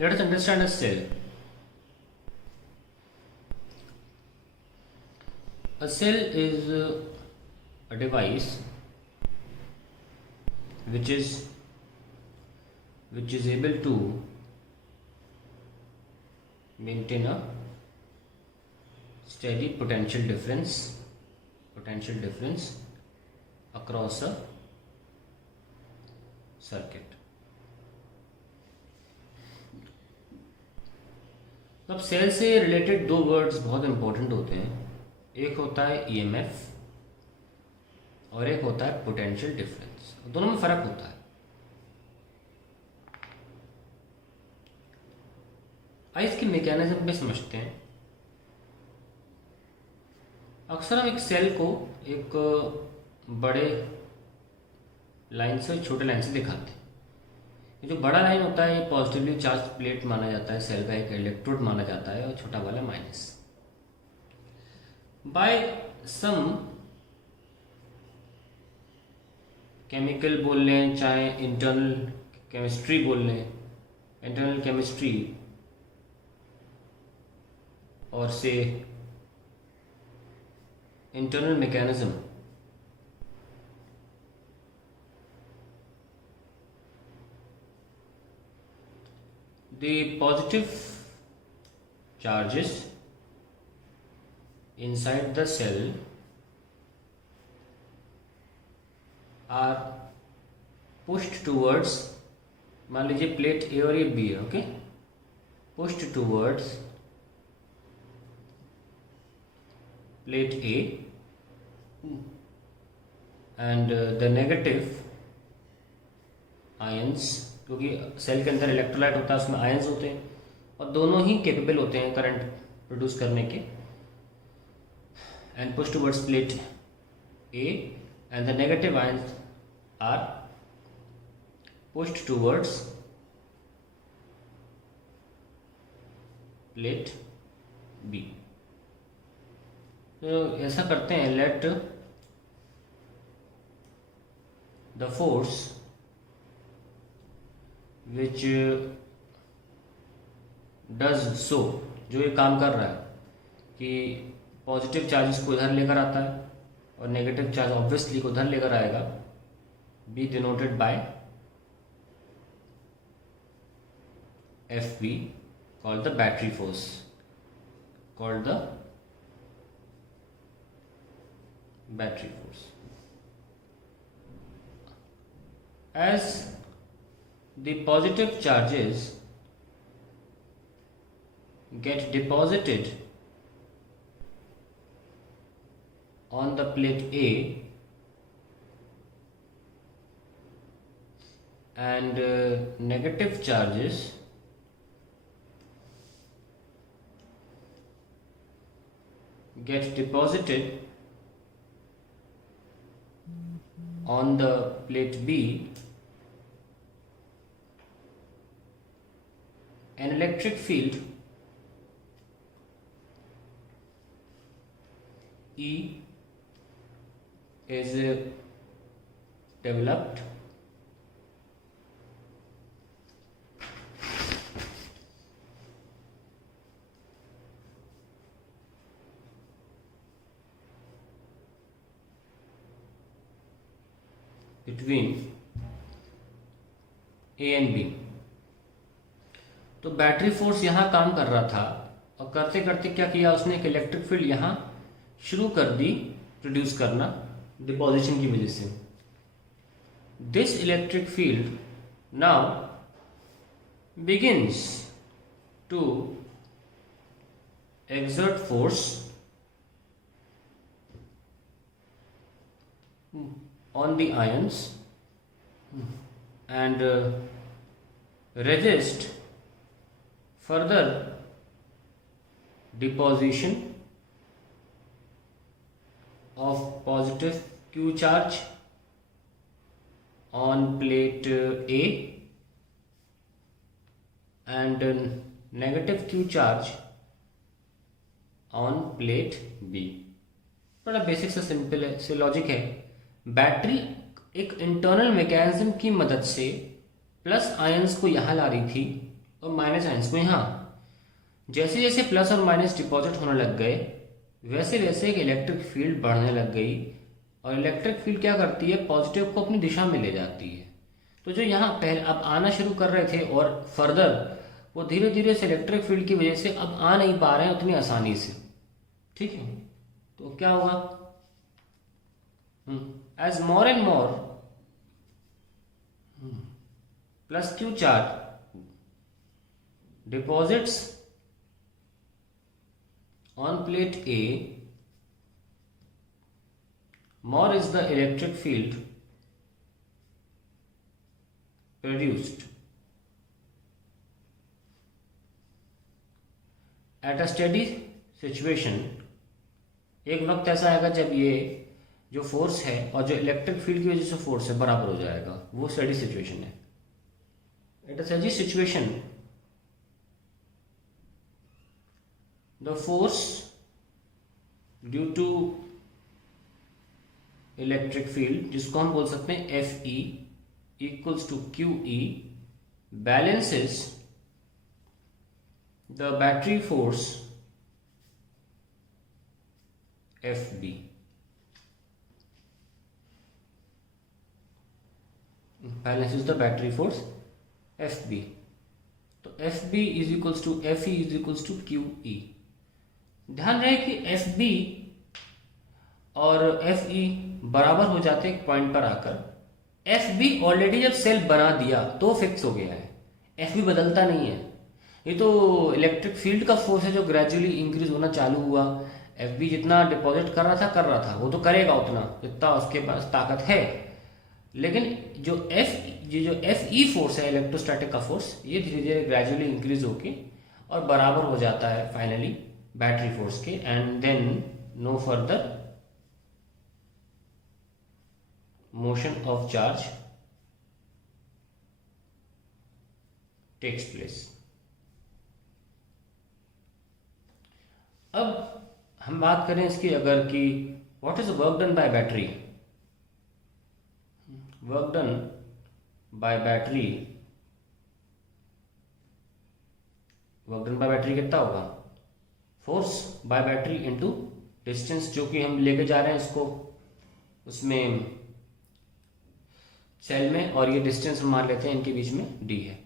Let us understand a cell. A cell is a device which is able to maintain a steady potential difference across a circuit. तो अब cell से related दो words बहुत important होते हैं. एक होता है ईएमएफ और एक होता है पोटेंशियल डिफरेंस. दोनों में फर्क होता है. आइए इसके मैकेनिज्म पे समझते हैं. अक्सर हम एक सेल को एक बड़े लाइन से छोटे लाइन से दिखाते हैं. ये जो बड़ा लाइन होता है ये पॉजिटिवली चार्ज प्लेट माना जाता है, सेल का एक इलेक्ट्रोड माना जाता है, और छोटा वाला माइनस. बाय सम केमिकल बोल लें, चाहे इंटरनल केमिस्ट्री बोल लें, इंटरनल केमिस्ट्री और से internal mechanism, the positive charges inside the cell are pushed towards, मान लीजिए प्लेट ए और ये बी है, okay, pushed towards plate A and the negative ions, क्योंकि सेल के अंदर इलेक्ट्रोलाइट होता है, उसमें आयंस होते हैं और दोनों ही कैपेबल होते हैं करंट प्रोड्यूस करने के. And push towards plate A and the negative ions are pushed towards plate B. तो ऐसा करते हैं. Let the force which does so, जो ये काम कर रहा है कि पॉजिटिव चार्जेस को इधर लेकर आता है और नेगेटिव चार्ज ऑब्वियसली को उधर लेकर आएगा, B denoted by F B, called the battery force, called the battery force. As the positive charges get deposited on the plate A and negative charges get deposited on the plate B, an electric field E is developed between A and B. तो battery force यहाँ काम कर रहा था और करते करते क्या किया उसने, एक इलेक्ट्रिक फील्ड यहाँ शुरू कर दी प्रोड्यूस करना डिपोजिशन की वजह से. This electric field now begins to exert force on the ions and resist further deposition of positive Q charge on plate A and negative Q charge on plate B. बड़ा basic सा simple से logic है. Battery एक internal mechanism की मदद से plus ions को यहाँ ला रही थी और माइनस आयंस में। हाँ, जैसे जैसे प्लस और माइनस डिपॉजिट होने लग गए वैसे वैसे एक इलेक्ट्रिक फील्ड बढ़ने लग गई, और इलेक्ट्रिक फील्ड क्या करती है, पॉजिटिव को अपनी दिशा में ले जाती है। तो जो यहाँ पहले अब आना शुरू कर रहे थे और फर्दर वो धीरे धीरे से इलेक्ट्रिक फील्ड की वजह से अब आ नहीं पा रहे हैं उतनी आसानी से। ठीक है, तो क्या होगा, as more and more plus Q charge deposits on plate A, more is the electric field produced. At a steady situation, एक वक्त ऐसा आएगा जब ये जो फोर्स है और जो इलेक्ट्रिक फील्ड की वजह से फोर्स है बराबर हो जाएगा, वो स्टेडी सिचुएशन है। At a steady situation the force due to electric field, जिसको हम बोल सकते हैं Fe equals to QE, balances the battery force FB. balances the battery force FB. तो FB is equals to Fe is equals to QE. ध्यान रहे कि FB और Fe बराबर हो जाते हैं एक पॉइंट पर आकर। FB ऑलरेडी जब सेल बना दिया तो फिक्स हो गया है, FB बदलता नहीं है। ये तो इलेक्ट्रिक फील्ड का फोर्स है जो ग्रेजुअली इंक्रीज होना चालू हुआ। FB जितना डिपॉजिट कर रहा था वो तो करेगा उतना जितना उसके पास ताकत है, लेकिन जो Fe फोर्स है इलेक्ट्रोस्टैटिक का फोर्स, ये धीरे धीरे ग्रेजुअली इंक्रीज होके और बराबर हो जाता है फाइनली बैटरी फोर्स के, and then no further motion of charge takes place. अब हम बात करें इसकी अगर कि what is work done by battery. Work done by battery, work done by battery कितना होगा, force by battery into distance जो कि हम लेके जा रहे हैं इसको उसमें सेल में, और ये डिस्टेंस हम मान लेते हैं इनके बीच में d है।